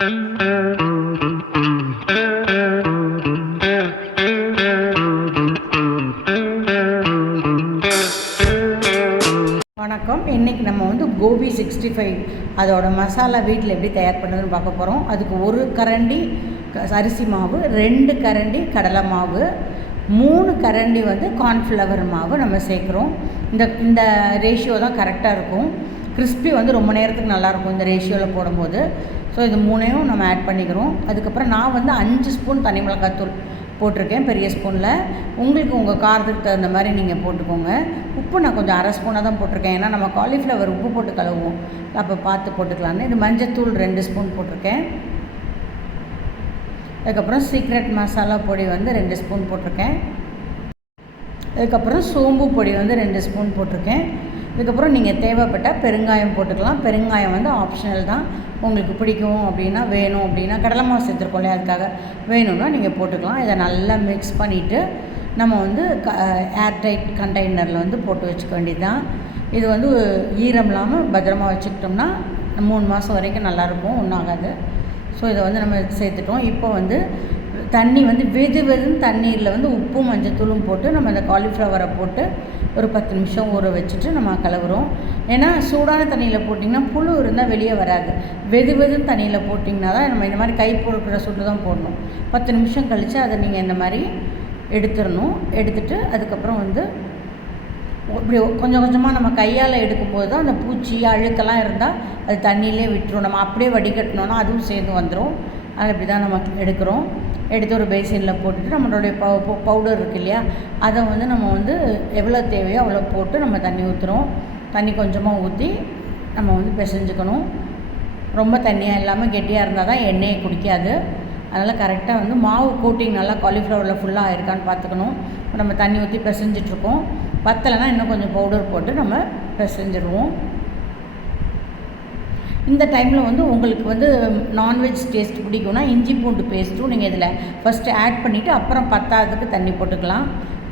வணக்கம். இன்றைக்கி நம்ம வந்து கோபி சிக்ஸ்டி ஃபைவ் அதோட மசாலா வீட்டில் எப்படி தயார் பண்ணுறதுன்னு பார்க்க போகிறோம் அதுக்கு ஒரு கரண்டி க- அரிசி மாவு ரெண்டு கரண்டி கடலை மாவு மூணு கரண்டி வந்து கார்ன்ஃப்ளவர் மாவு நம்ம சேர்க்குறோம். இந்த இந்த ரேஷியோ தான் கரெக்டாக இருக்கும். கிறிஸ்பி வந்து ரொம்ப நேரத்துக்கு நல்லாயிருக்கும் இந்த ரேஷியோவில் போடும்போது. ஸோ இது மூணையும் நம்ம ஆட் பண்ணிக்கிறோம். அதுக்கப்புறம் நான் வந்து அஞ்சு ஸ்பூன் தனி மிளகாத்தூள் போட்டிருக்கேன் பெரிய ஸ்பூனில் உங்களுக்கு உங்கள் காரத்துக்கு தகுந்த மாதிரி நீங்கள் போட்டுக்கோங்க. உப்பு நான் கொஞ்சம் அரை ஸ்பூனாக தான் போட்டிருக்கேன். ஏன்னா நம்ம காலிஃப்ளவர் உப்பு போட்டு கழுவுவோம். அப்போ பார்த்து போட்டுக்கலான்னு இது மஞ்சத்தூள் ரெண்டு ஸ்பூன் போட்டிருக்கேன். அதுக்கப்புறம் சீக்ரெட் மசாலா பொடி வந்து ரெண்டு ஸ்பூன் போட்டிருக்கேன். அதுக்கப்புறம் சோம்பு பொடி வந்து ரெண்டு ஸ்பூன் போட்டிருக்கேன். இதுக்கப்புறம் நீங்கள் தேவைப்பட்டால் பெருங்காயம் போட்டுக்கலாம். பெருங்காயம் வந்து ஆப்ஷனல் தான். உங்களுக்கு பிடிக்கும் அப்படின்னா வேணும் அப்படின்னா கடலை மாவு சேர்த்துருக்கோம் இல்லையா? அதுக்காக வேணும்னா நீங்கள் போட்டுக்கலாம். இதை நல்லா மிக்ஸ் பண்ணிவிட்டு நம்ம வந்து க ஏர்டைட் கண்டெய்னரில் வந்து போட்டு வச்சுக்க வேண்டியது தான் இது வந்து ஈரம் இல்லாமல் பத்திரமா வச்சுக்கிட்டோம்னா மூணு மாதம் வரைக்கும் நல்லாயிருக்கும் ஒன்றும் ஆகாது. ஸோ இதை வந்து நம்ம சேர்த்துட்டோம். இப்போ வந்து தண்ணி வந்து வெது வெதுன்னு தண்ணீரில் வந்து உப்பும் மஞ்சத்தூளும் போட்டு நம்ம அந்த காலிஃப்ளவரை போட்டு ஒரு பத்து நிமிஷம் ஊற வச்சுட்டு நம்ம கலவுறோம். ஏன்னா சூடான தண்ணியில் போட்டிங்கன்னா புழு இருந்தால் வெளியே வராது. வெது வெதுன்னு தண்ணியில் போட்டிங்கன்னா தான் நம்ம இந்த மாதிரி கை பொறுக்கிற சுட்டு தான் போடணும். பத்து நிமிஷம் கழித்து அதை நீங்கள் இந்த மாதிரி எடுத்துடணும். எடுத்துட்டு அதுக்கப்புறம் வந்து இப்படி கொஞ்சம் கொஞ்சமாக நம்ம கையால் எடுக்கும்போது தான் அந்த பூச்சி அழுக்கெல்லாம் இருந்தால் அது தண்ணியிலே விட்டுரும். நம்ம அப்படியே வடிகட்டினோன்னா அதுவும் சேர்ந்து வந்துடும் அது இப்படி தான் நம்ம எடுக்கிறோம். எடுத்து ஒரு பேசினில் போட்டுட்டு நம்மளுடைய பவு பவுடர் இருக்கு இல்லையா? அதை வந்து நம்ம வந்து எவ்வளோ தேவையோ அவ்வளோ போட்டு நம்ம தண்ணி ஊற்றுறோம் தண்ணி கொஞ்சமாக ஊற்றி நம்ம வந்து பிசைஞ்சுக்கணும். ரொம்ப தண்ணியாக இல்லாமல் கெட்டியாக இருந்தால் தான் எண்ணெயை குடிக்காது. அதனால் கரெக்டாக வந்து மாவு கோட்டிங் நல்லா காலிஃப்ளவரில் ஃபுல்லாக இருக்கான்னு பார்த்துக்கணும். நம்ம தண்ணி ஊற்றி பிசைஞ்சிட்ருக்கோம் பத்தலைன்னா இன்னும் கொஞ்சம் பவுடர் போட்டு நம்ம பிசைஞ்சிடுவோம் இந்த டைமில் வந்து உங்களுக்கு வந்து நான்வெஜ் டேஸ்ட் பிடிக்கும்னா இஞ்சி பூண்டு பேஸ்ட்டும் நீங்கள் இதில் ஃபஸ்ட்டு ஆட் பண்ணிவிட்டு அப்புறம் பத்தாததுக்கு தண்ணி போட்டுக்கலாம்.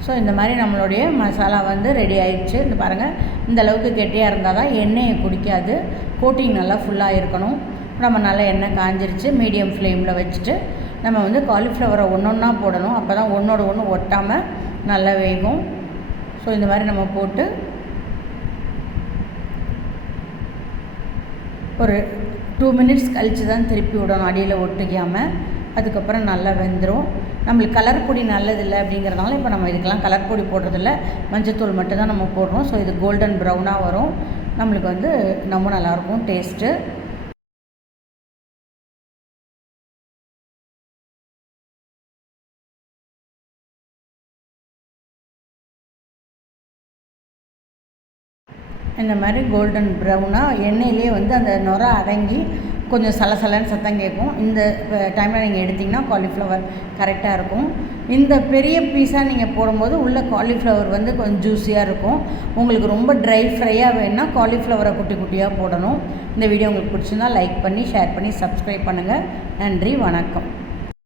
ஸோ இந்த மாதிரி நம்மளுடைய மசாலா வந்து ரெடி ஆயிடுச்சு. இந்த பாருங்கள் இந்த அளவுக்கு கெட்டியாக இருந்தால் தான் எண்ணெயை குடிக்காது. கோட்டிங் நல்லா ஃபுல்லாக இருக்கணும். நம்ம நல்லா எண்ணெய் காஞ்சிருச்சு மீடியம் ஃப்ளேமில் வச்சுட்டு நம்ம வந்து காலிஃப்ளவரை ஒன்று ஒன்றா போடணும். அப்போ தான் ஒன்றோட ஒன்று ஒட்டாமல் நல்லா வேகும். ஸோ இந்த மாதிரி நம்ம போட்டு ஒரு டூ மினிட்ஸ் கழித்து தான் திருப்பி விடணும். அடியில் ஒட்டிக்காமல் அதுக்கப்புறம் நல்லா வெந்துடும் நம்மளுக்கு கலர் பொடி நல்லதில்லை அப்படிங்கிறதுனால இப்போ நம்ம இதுக்கெல்லாம் கலர் பொடி போடுறதில்ல. மஞ்சத்தூள் மட்டும் தான் நம்ம போடுறோம். ஸோ இது கோல்டன் ப்ரௌனாக வரும். நம்மளுக்கு வந்து ரொம்ப நல்லாயிருக்கும் டேஸ்ட்டு இந்த மாதிரி கோல்டன் ப்ரௌனாக எண்ணெயிலே வந்து அந்த நுர அடங்கி கொஞ்சம் சலசலன்னு சத்தம் கேட்கும். இந்த டைமில் நீங்கள் எடுத்திங்கன்னா காலிஃப்ளவர் கரெக்டாக இருக்கும். இந்த பெரிய பீஸாக நீங்கள் போடும்போது உள்ள காலிஃப்ளவர் வந்து கொஞ்சம் ஜூஸியாக இருக்கும். உங்களுக்கு ரொம்ப ட்ரை ஃப்ரையாக வேணால் காலிஃப்ளவரை குட்டி குட்டியாக போடணும். இந்த வீடியோ உங்களுக்கு பிடிச்சிருந்தா லைக் பண்ணி ஷேர் பண்ணி சப்ஸ்கிரைப் பண்ணுங்கள் நன்றி வணக்கம்.